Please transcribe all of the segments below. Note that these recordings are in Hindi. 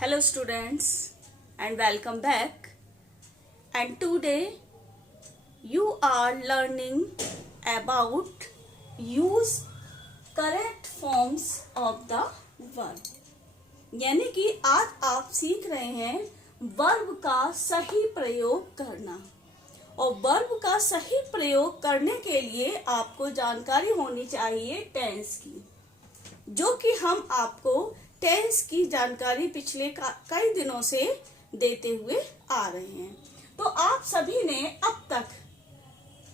Hello students and welcome back, and today you are learning about use correct forms of the verb। यानी कि आज आप सीख रहे हैं वर्ब का सही प्रयोग करना, और वर्ब का सही प्रयोग करने के लिए आपको जानकारी होनी चाहिए टेंस की, जो कि हम आपको टेंस की जानकारी पिछले कई दिनों से देते हुए आ रहे हैं। तो आप सभी ने अब तक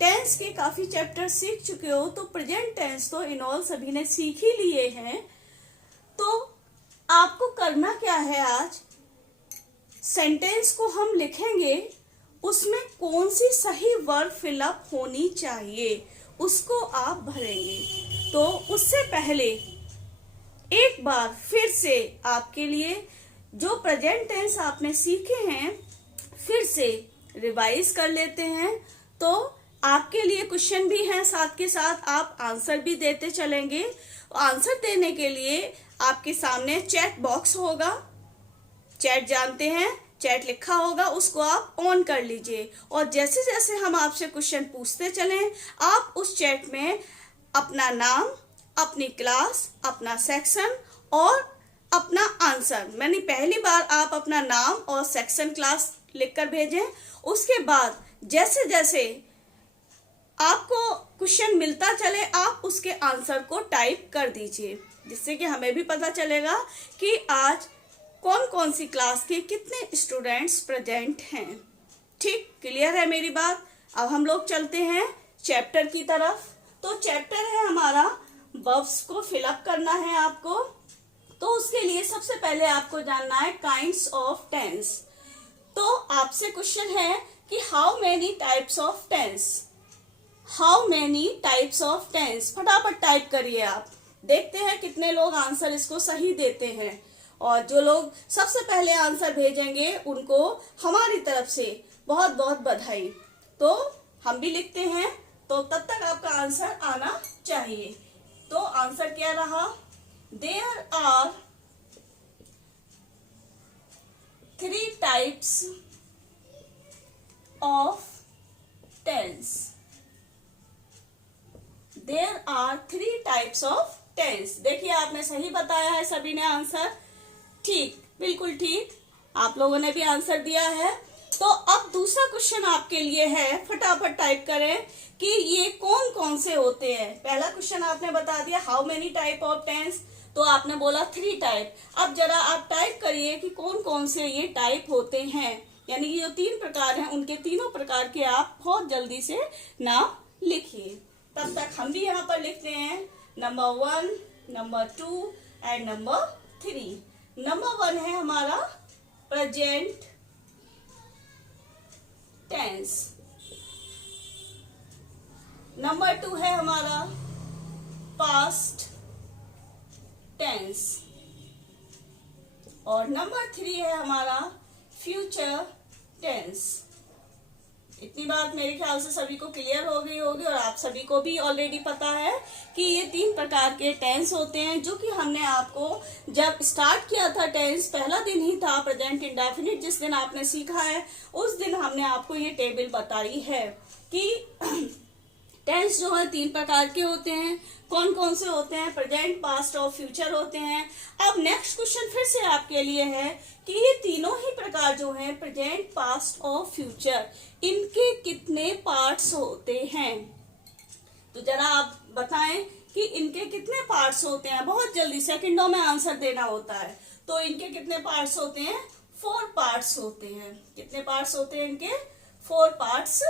टेंस के काफी चैप्टर सीख चुके हो, तो प्रेजेंट टेंस तो इन ऑल सभी ने सीख ही लिए हैं। तो आपको करना क्या है, आज सेंटेंस को हम लिखेंगे, उसमें कौन सी सही वर्ब फिलअप होनी चाहिए उसको आप भरेंगे। तो उससे पहले एक बार फिर से आपके लिए जो प्रेजेंट टेंस आपने सीखे हैं फिर से रिवाइज कर लेते हैं। तो आपके लिए क्वेश्चन भी हैं, साथ के साथ आप आंसर भी देते चलेंगे। आंसर देने के लिए आपके सामने चैट बॉक्स होगा, चैट जानते हैं, चैट लिखा होगा, उसको आप ऑन कर लीजिए, और जैसे जैसे हम आपसे क्वेश्चन पूछते चलें आप उस चैट में अपना नाम, अपनी क्लास, अपना सेक्शन और अपना आंसर, मैंने पहली बार आप अपना नाम और सेक्शन क्लास लिखकर भेजें। उसके बाद जैसे जैसे आपको क्वेश्चन मिलता चले आप उसके आंसर को टाइप कर दीजिए, जिससे कि हमें भी पता चलेगा कि आज कौन कौन सी क्लास के कितने स्टूडेंट्स प्रेजेंट हैं। ठीक क्लियर है मेरी बात। अब हम लोग चलते हैं चैप्टर की तरफ। तो चैप्टर है हमारा वर्ब्स को फिलअप करना है आपको। तो उसके लिए सबसे पहले आपको जानना है काइंड्स ऑफ टेंस। तो आपसे क्वेश्चन है कि how many types of tense, how many types of tense. फटाफट टाइप करिए आप, देखते हैं कितने लोग आंसर इसको सही देते हैं, और जो लोग सबसे पहले आंसर भेजेंगे उनको हमारी तरफ से बहुत बहुत बधाई। तो हम भी लिखते हैं, तो तब तक आपका आंसर आना चाहिए। तो आंसर क्या रहा, there are 3 types of tense. There are 3 types of tense. देखिए आपने सही बताया है सभी ने आंसर, ठीक, बिल्कुल ठीक, आप लोगों ने भी आंसर दिया है। तो अब दूसरा क्वेश्चन आपके लिए है, फटाफट टाइप करें कि ये कौन कौन से होते हैं। पहला क्वेश्चन आपने बता दिया how many type of tense, तो आपने बोला 3 टाइप। अब जरा आप टाइप करिए कि कौन कौन से ये टाइप होते हैं, यानी ये जो 3 प्रकार हैं उनके तीनों प्रकार के आप बहुत जल्दी से नाम लिखिए। तब तक हम भी यहाँ पर लिखते हैं number 1, number 2 and number 3। Number 1 है हमारा प्रेजेंट टेंस, नंबर 2 है हमारा पास्ट टेंस, और नंबर 3 है हमारा फ्यूचर टेंस। इतनी बात मेरे ख्याल से सभी को क्लियर हो गई होगी, और आप सभी को भी ऑलरेडी पता है कि ये 3 प्रकार के टेंस होते हैं, जो कि हमने आपको जब स्टार्ट किया था टेंस, पहला दिन ही था प्रेजेंट इंडेफिनिट, जिस दिन आपने सीखा है उस दिन हमने आपको ये टेबल बताई है कि टेंस जो है 3 प्रकार के होते हैं। कौन कौन से होते हैं, प्रेजेंट, पास्ट और फ्यूचर होते हैं। अब नेक्स्ट क्वेश्चन फिर से आपके लिए है कि ये तीनों ही प्रकार जो हैं प्रेजेंट, पास्ट और फ्यूचर, इनके कितने पार्ट्स होते हैं। तो जरा आप बताएं कि इनके कितने पार्ट्स होते हैं। बहुत जल्दी सेकंडों में आंसर देना होता है। तो इनके कितने पार्ट्स होते हैं, 4 पार्ट्स होते हैं। कितने पार्ट्स होते हैं इनके, 4 पार्ट्स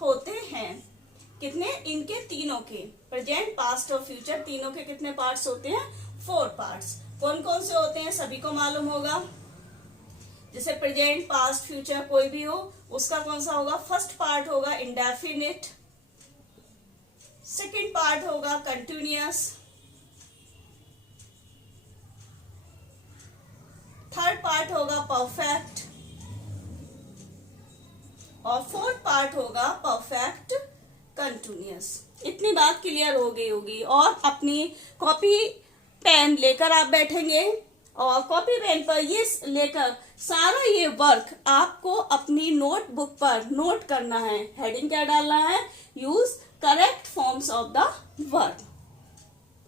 होते हैं। कितने, इनके तीनों के, प्रेजेंट, पास्ट और फ्यूचर, तीनों के कितने पार्ट्स होते हैं, 4 पार्ट्स। कौन कौन से होते हैं सभी को मालूम होगा। जैसे प्रेजेंट, पास्ट, फ्यूचर कोई भी हो उसका कौन सा होगा, फर्स्ट पार्ट होगा इंडेफिनिट, सेकंड पार्ट होगा कंटिन्यूअस, थर्ड पार्ट होगा परफेक्ट, और फोर्थ पार्ट होगा परफेक्ट कंटिन्यूअस। इतनी बात क्लियर हो गई होगी। और अपनी कॉपी पेन लेकर आप बैठेंगे और कॉपी पेन पर ये लेकर सारा ये वर्क आपको अपनी नोटबुक पर नोट करना है। हेडिंग क्या डालना है? Use correct forms of the verb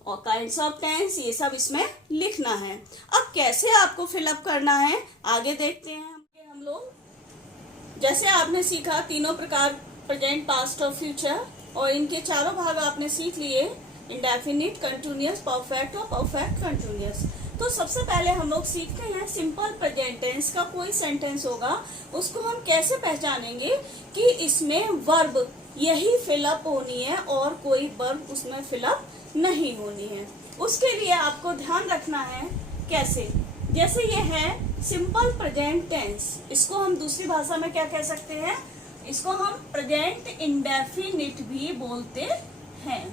और काइंड्स ऑफ टेंस, ये सब इसमें लिखना है। अब कैसे आपको फिलअप करना है आगे देखते हैं हम लोग। जैसे आपने सीखा तीनों प्रकार, प्रेजेंट, पास्ट और फ्यूचर, और इनके चारों भाग आपने सीख लिए, इंडेफिनिट, कंटिन्यूअस, परफेक्ट और परफेक्ट कंटिन्यूअस। तो सबसे पहले हम लोग सीखते हैं सिंपल प्रेजेंट टेंस का कोई सेंटेंस होगा, उसको हम कैसे पहचानेंगे कि इसमें वर्ब यही फिलअप होनी है और कोई वर्ब उसमें फिलअप नहीं होनी है। उसके लिए आपको ध्यान रखना है कैसे, जैसे ये है सिंपल प्रेजेंट टेंस, इसको हम दूसरी भाषा में क्या कह सकते हैं? इसको हम प्रेजेंट इंडेफिनिट भी बोलते हैं।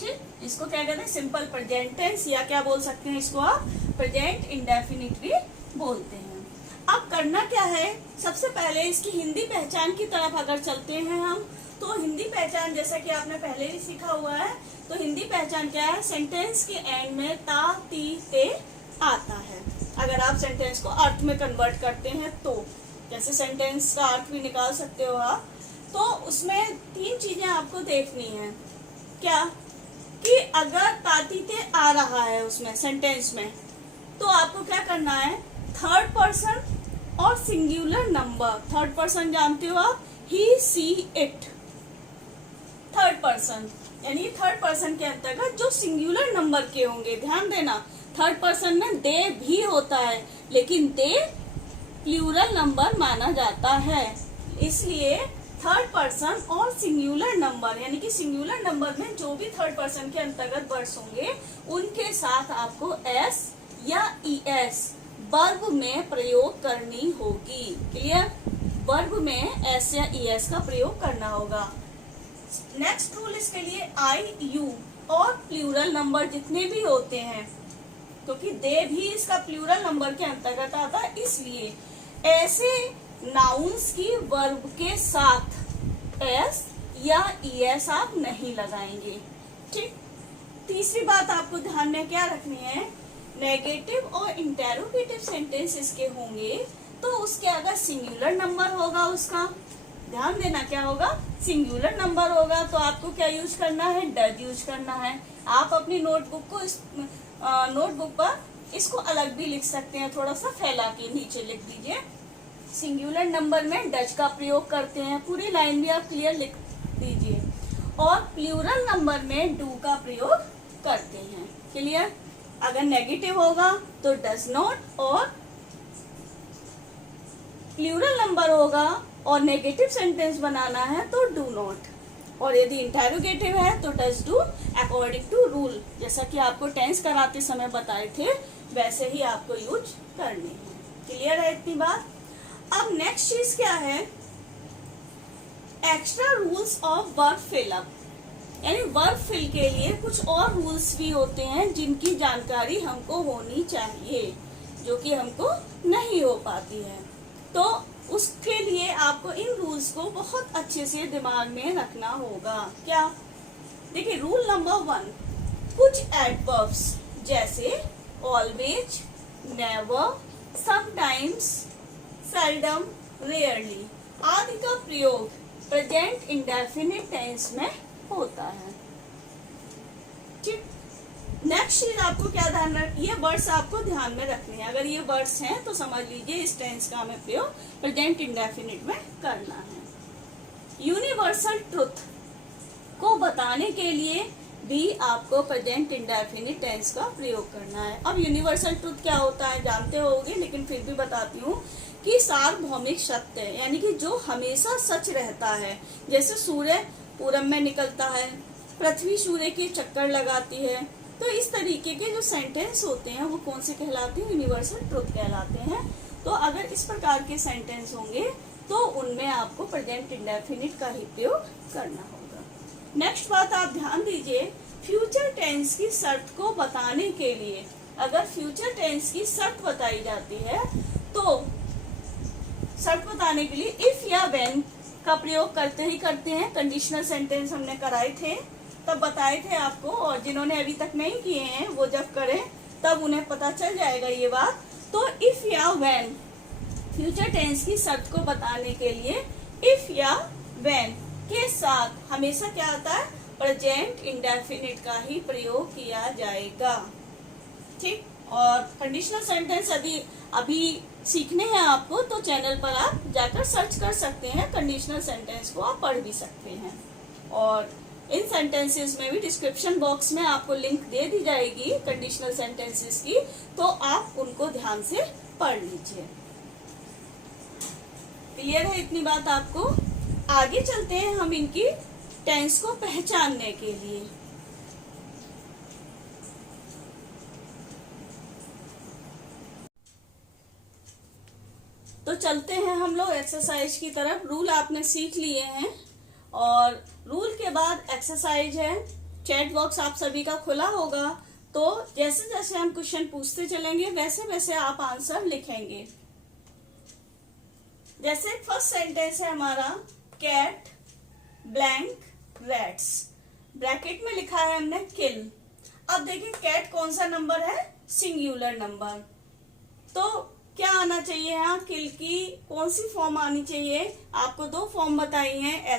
ठीक, इसको क्या कहते हैं? सिंपल प्रेजेंट टेंस, या क्या बोल सकते हैं इसको आप? प्रेजेंट इंडेफिनिट भी बोलते हैं। अब करना क्या है, सबसे पहले इसकी हिंदी पहचान की तरफ अगर चलते हैं हम, तो हिंदी पहचान जैसा कि आपने पहले ही सीखा हुआ है, तो हिंदी पहचान क्या है? सेंटेंस के एंड में ता, ती, ते आता है। अगर आप सेंटेंस को अर्थ में कन्वर्ट करते हैं तो, जैसे सेंटेंस का अर्थ भी निकाल सकते हो आप, तो उसमें तीन चीजें आपको देखनी है। क्या कि अगर तातीते आ रहा है उसमें सेंटेंस में, तो आपको क्या करना है? थर्ड पर्सन और सिंगुलर नंबर। थर्ड पर्सन जानते हो आप? ही, सी, इट। थर्ड पर्सन यानी थर्ड पर्सन के अंतर्गत जो सिंगुलर नंबर के होंगे, ध्यान देना, थर्ड पर्सन में दे भी होता है, लेकिन दे प्लूरल नंबर माना जाता है, इसलिए थर्ड पर्सन और सिंगुलर नंबर, यानी कि सिंगुलर नंबर में जो भी थर्ड पर्सन के अंतर्गत वर्ड्स होंगे उनके साथ आपको एस या ईएस वर्ब में प्रयोग करनी होगी। क्लियर? वर्ब में एस या ईएस का प्रयोग करना होगा। नेक्स्ट रूल इसके लिए आई, यू और प्लूरल नंबर जितने भी होते हैं, क्योंकि दे भी इसका प्लूरल नंबर के अंतर्गत आता है, इसलिए ऐसे नाउन्स की वर्ब के साथ एस या ईएस आप नहीं लगाएंगे। ठीक, तीसरी बात आपको ध्यान में क्या रखनी है, नेगेटिव और इंटेरोगेटिव सेंटेंस इसके होंगे तो उसके अगर सिंगुलर नंबर होगा, उसका ध्यान देना, क्या होगा? सिंगुलर नंबर होगा, तो आपको क्या यूज करना है? डज यूज करना है। आप अपनी नोटबुक को नोटबुक पर इसको अलग भी लिख सकते हैं, थोड़ा सा फैला के नीचे लिख दीजिए। सिंगुलर नंबर में डज का प्रयोग करते हैं, पूरी लाइन भी आप क्लियर लिख दीजिए, और प्लूरल नंबर में डू का प्रयोग करते हैं। क्लियर? अगर नेगेटिव होगा तो डज नॉट, और प्लूरल नंबर होगा और नेगेटिव सेंटेंस बनाना है तो डू नॉट, और यदि इंटेरोगेटिव है तो does do according to rule, जैसा कि आपको टेंस कराते समय बताए थे वैसे ही आपको यूज करनी है। क्लियर है इतनी बात? अब नेक्स्ट चीज क्या है, extra rules of verb fill up, यानी वर्ब फिल के लिए कुछ और रूल्स भी होते हैं जिनकी जानकारी हमको होनी चाहिए, जो कि हमको नहीं हो पाती है। तो उसके लिए आपको इन रूल्स को बहुत अच्छे से दिमाग में रखना होगा। क्या? देखिए, रूल नंबर 1, कुछ एडवर्ब्स जैसे always, never, sometimes, seldom, rarely आदि का प्रयोग प्रेजेंट इंडेफिनिट टेंस में होता है। ठीक, नेक्स्ट चीज आपको क्या ध्यान रख, ये वर्ड्स आपको ध्यान में रखने हैं। अगर ये वर्ड्स हैं तो समझ लीजिए इस टेंस का हमें प्रयोग प्रेजेंट इंडेफिनिट में करना है। यूनिवर्सल ट्रुथ को बताने के लिए भी आपको प्रेजेंट इंडेफिनिट टेंस का प्रयोग करना है। अब यूनिवर्सल ट्रुथ क्या होता है जानते होंगे, लेकिन फिर भी बताती हूँ कि सार्वभौमिक सत्य, यानी कि जो हमेशा सच रहता है। जैसे सूर्य पूरब में निकलता है, पृथ्वी सूर्य के चक्कर लगाती है, तो इस तरीके के जो सेंटेंस होते हैं वो कौन से कहलाते हैं? यूनिवर्सल ट्रुथ कहलाते हैं। तो अगर इस प्रकार के सेंटेंस होंगे तो उनमें आपको प्रेजेंट इंडेफिनिट का ही प्रयोग करना होगा। नेक्स्ट बात आप ध्यान दीजिए, फ्यूचर टेंस की शर्त को बताने के लिए, अगर फ्यूचर टेंस की शर्त बताई जाती है तो शर्त बताने के लिए इफ या व्हेन का प्रयोग करते हैं। कंडीशनल सेंटेंस हमने कराए थे, तब बताए थे आपको, और जिन्होंने अभी तक नहीं किए हैं वो जब करें तब उन्हें पता चल जाएगा ये बात। तो इफ या व्हेन, फ्यूचर टेंस की शर्त को बताने के लिए इफ या व्हेन के साथ हमेशा क्या आता है, प्रेजेंट इंडेफिनिट का ही प्रयोग किया जाएगा। ठीक, और कंडीशनल सेंटेंस यदि अभी सीखने हैं आपको तो चैनल पर आप जाकर सर्च कर सकते हैं, कंडीशनल सेंटेंस को आप पढ़ भी सकते हैं। और इन सेंटेंसेस में भी डिस्क्रिप्शन बॉक्स में आपको लिंक दे दी जाएगी कंडीशनल सेंटेंसेस की, तो आप उनको ध्यान से पढ़ लीजिए। क्लियर है इतनी बात आपको? आगे चलते हैं हम इनकी टेंस को पहचानने के लिए। तो चलते हैं हम लोग एक्सरसाइज की तरफ। रूल आपने सीख लिए हैं और रूल के बाद एक्सरसाइज है। चैट बॉक्स आप सभी का खुला होगा, तो जैसे जैसे हम क्वेश्चन पूछते चलेंगे वैसे वैसे आप आंसर लिखेंगे। जैसे फर्स्ट सेंटेंस है हमारा, कैट ब्लैंक रैट्स, ब्रैकेट में लिखा है हमने किल। अब देखिए कैट कौन सा नंबर है, सिंगुलर नंबर। तो क्या आना चाहिए यहाँ, किल की कौन सी फॉर्म आनी चाहिए? आपको दो फॉर्म बताई हैं,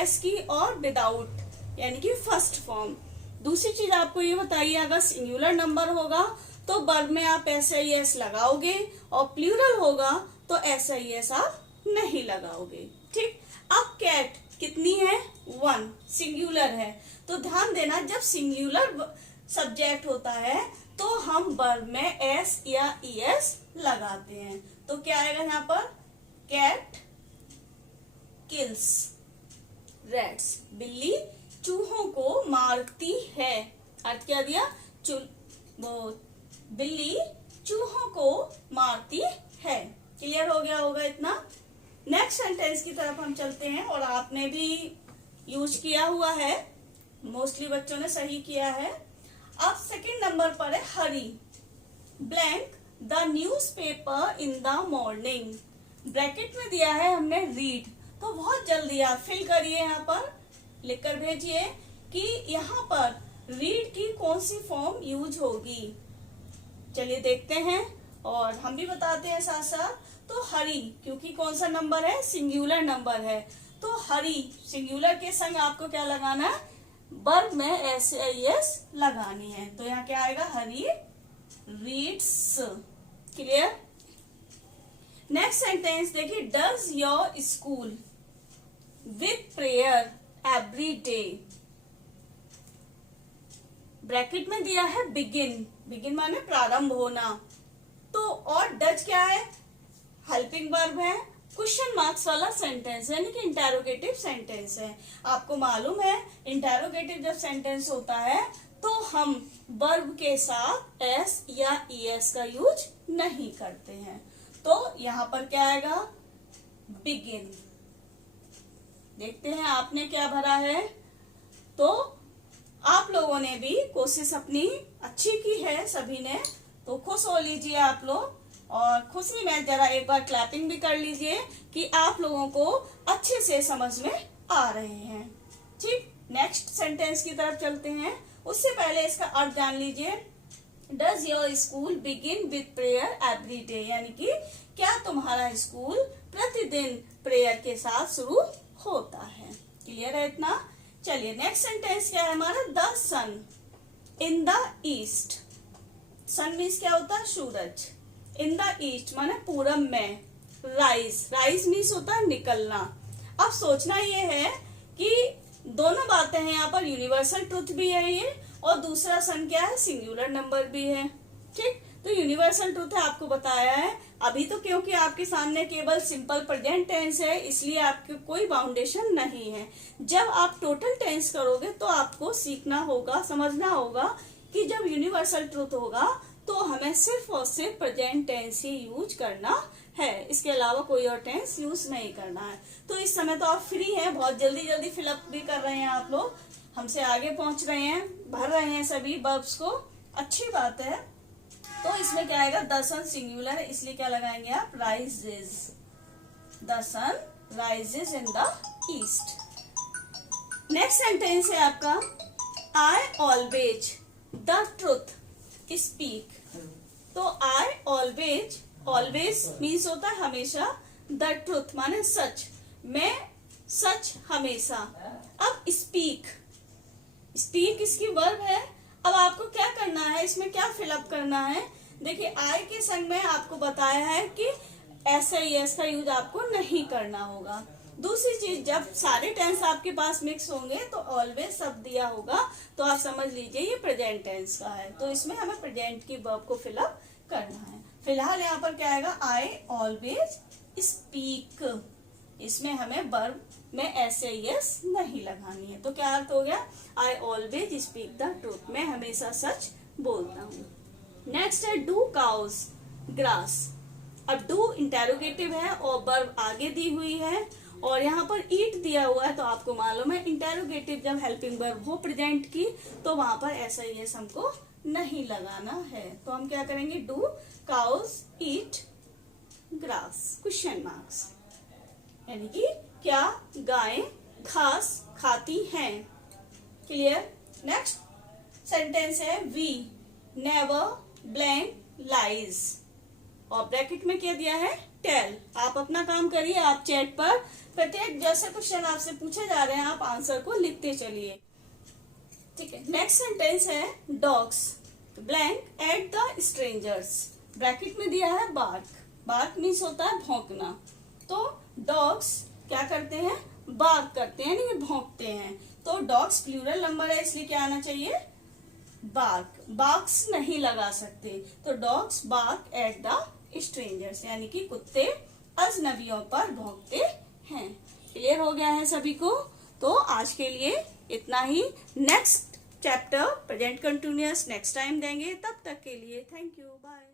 एस की और विदाउट, यानी कि फर्स्ट फॉर्म। दूसरी चीज आपको ये बताइए, अगर सिंगुलर नंबर होगा तो वर्ब में आप एस लगाओगे और प्लूरल होगा तो एस आप नहीं लगाओगे। ठीक, अब कैट कितनी है, 1, सिंगुलर है। तो ध्यान देना, जब सिंगुलर सब्जेक्ट होता है तो हम वर्ब में एस या ईएस लगाते हैं। तो क्या आएगा यहाँ पर, कैट किल्स रैट्स, बिल्ली चूहों को मारती है। अर्थ क्या दिया, वो बिल्ली चूहों को मारती है। क्लियर हो गया होगा इतना? नेक्स्ट सेंटेंस की तरफ हम चलते हैं, और आपने भी यूज किया हुआ है, मोस्टली बच्चों ने सही किया है। अब सेकंड नंबर पर है Hari blank the newspaper in the morning, bracket में दिया है हमने रीड। तो बहुत जल्दी आप फिल करिए, यहाँ पर लिखकर भेजिए कि यहाँ पर रीड की कौन सी फॉर्म यूज होगी। चलिए देखते हैं और हम भी बताते हैं साथ साथ। तो हरी, क्योंकि कौन सा नंबर है, सिंगुलर नंबर है, तो हरी सिंगुलर के संग आपको क्या लगाना है, वर्ब में एस लगानी है। तो यहाँ क्या आएगा, हरी रीड्स। क्लियर? नेक्स्ट सेंटेंस देखिए, does your school with prayer every day, bracket में दिया है बिगिन, बिगिन माने प्रारंभ होना। तो और डज क्या है, हेल्पिंग वर्ब है, क्वेश्चन मार्क्स वाला सेंटेंस यानी कि इंटेरोगेटिव सेंटेंस है। आपको मालूम है इंटेरोगेटिव जब सेंटेंस होता है तो हम वर्ब के साथ एस या ईएस का यूज नहीं करते हैं। तो यहाँ पर क्या आएगा, बिगिन। देखते हैं आपने क्या भरा है। तो आप लोगों ने भी कोशिश अपनी अच्छी की है सभी ने, तो खुश हो लीजिए आप लोग, और खुशी में जरा एक बार क्लैपिंग भी कर लीजिए कि आप लोगों को अच्छे से समझ में आ रहे हैं। ठीक, नेक्स्ट सेंटेंस की तरफ चलते हैं। उससे पहले इसका अर्थ जान लीजिए। Does your school begin with prayer every day, यानी कि क्या तुम्हारा स्कूल प्रतिदिन प्रेयर के साथ शुरू होता है। क्लियर है इतना? चलिए नेक्स्ट सेंटेंस क्या है हमारा, the sun in the east. Sun means क्या होता है, सूरज। इन द ईस्ट माने पूरब में। राइज, राइज मीन्स होता है निकलना। अब सोचना ये है कि दोनों बातें हैं यहाँ पर, यूनिवर्सल ट्रुथ भी है ये, और दूसरा सन क्या है, सिंगुलर नंबर भी है। ठीक, तो यूनिवर्सल ट्रुथ है आपको बताया है। अभी तो क्योंकि आपके सामने केवल सिंपल प्रेजेंट टेंस है इसलिए आपके कोई बाउंडेशन नहीं है। जब आप टोटल टेंस करोगे तो आपको सीखना होगा, समझना होगा कि जब यूनिवर्सल ट्रुथ होगा तो हमें सिर्फ और सिर्फ प्रेजेंट टेंस ही यूज करना है, इसके अलावा कोई और टेंस यूज नहीं करना है। तो इस समय तो आप फ्री हैं, बहुत जल्दी जल्दी फिलअप भी कर रहे हैं आप लोग, हमसे आगे पहुंच रहे हैं, भर रहे हैं सभी वर्ब्स को, अच्छी बात है। तो इसमें क्या आएगा, द सन सिंगुलर है इसलिए क्या लगाएंगे आप, rises. The sun rises in the east. Next sentence है आपका, I always the truth speak. तो आई ऑलवेज, ऑलवेज मीन्स होता है हमेशा, द ट्रुथ माने सच, मैं सच हमेशा। अब स्पीक, स्पीक इसकी वर्ब है। अब आपको क्या करना है, इसमें क्या फिलअप करना है। देखिए आई के संग में आपको बताया है कि एस का यूज आपको नहीं करना होगा। दूसरी चीज, जब सारे टेंस आपके पास मिक्स होंगे तो ऑलवेज शब्द दिया होगा तो आप समझ लीजिए ये प्रेजेंट टेंस का है, तो इसमें हमें प्रेजेंट की वर्ब को फिलअप करना है। फिलहाल यहाँ पर क्या आएगा, आई ऑलवेज स्पीक, इसमें हमें वर्ब में एस नहीं लगानी है। तो क्या अर्थ हो गया, I always speak the truth, मैं हमेशा सच बोलता हूँ। नेक्स्ट है डू काउज ग्रास। अब डू इंटेरोगेटिव है और वर्ब आगे दी हुई है और यहाँ पर ईट दिया हुआ है, तो आपको मालूम है इंटेरोगेटिव जब हेल्पिंग वर्ब हो प्रेजेंट की तो वहां पर एस हमको नहीं लगाना है। तो हम क्या करेंगे, do cows eat grass question marks, यानी कि क्या गायें घास खाती हैं। क्लियर। नेक्स्ट सेंटेंस है वी नेवर ब्लैंक लाइज और ब्रैकेट में क्या दिया है, टेल। आप अपना काम करिए, आप चैट पर प्रत्येक जैसे क्वेश्चन आपसे पूछे जा रहे हैं आप आंसर को लिखते चलिए। ठीक है। नेक्स्ट सेंटेंस है dogs blank eight the strangers, bracket में दिया है बार्क। बार्क मीन्स होता है भौंकना, तो डॉग्स क्या करते हैं, बार्क करते हैं, यानी भौंकते हैं। तो डॉग्स प्लूरल नंबर है इसलिए क्या आना चाहिए, बार्क। बार्क्स नहीं लगा सकते, तो dogs bark at the strangers, यानी कि कुत्ते अजनबियों पर भौंकते हैं। क्लियर हो गया है सभी को। तो आज के लिए इतना ही। Next chapter present continuous next time देंगे, तब तक के लिए थैंक यू, बाय।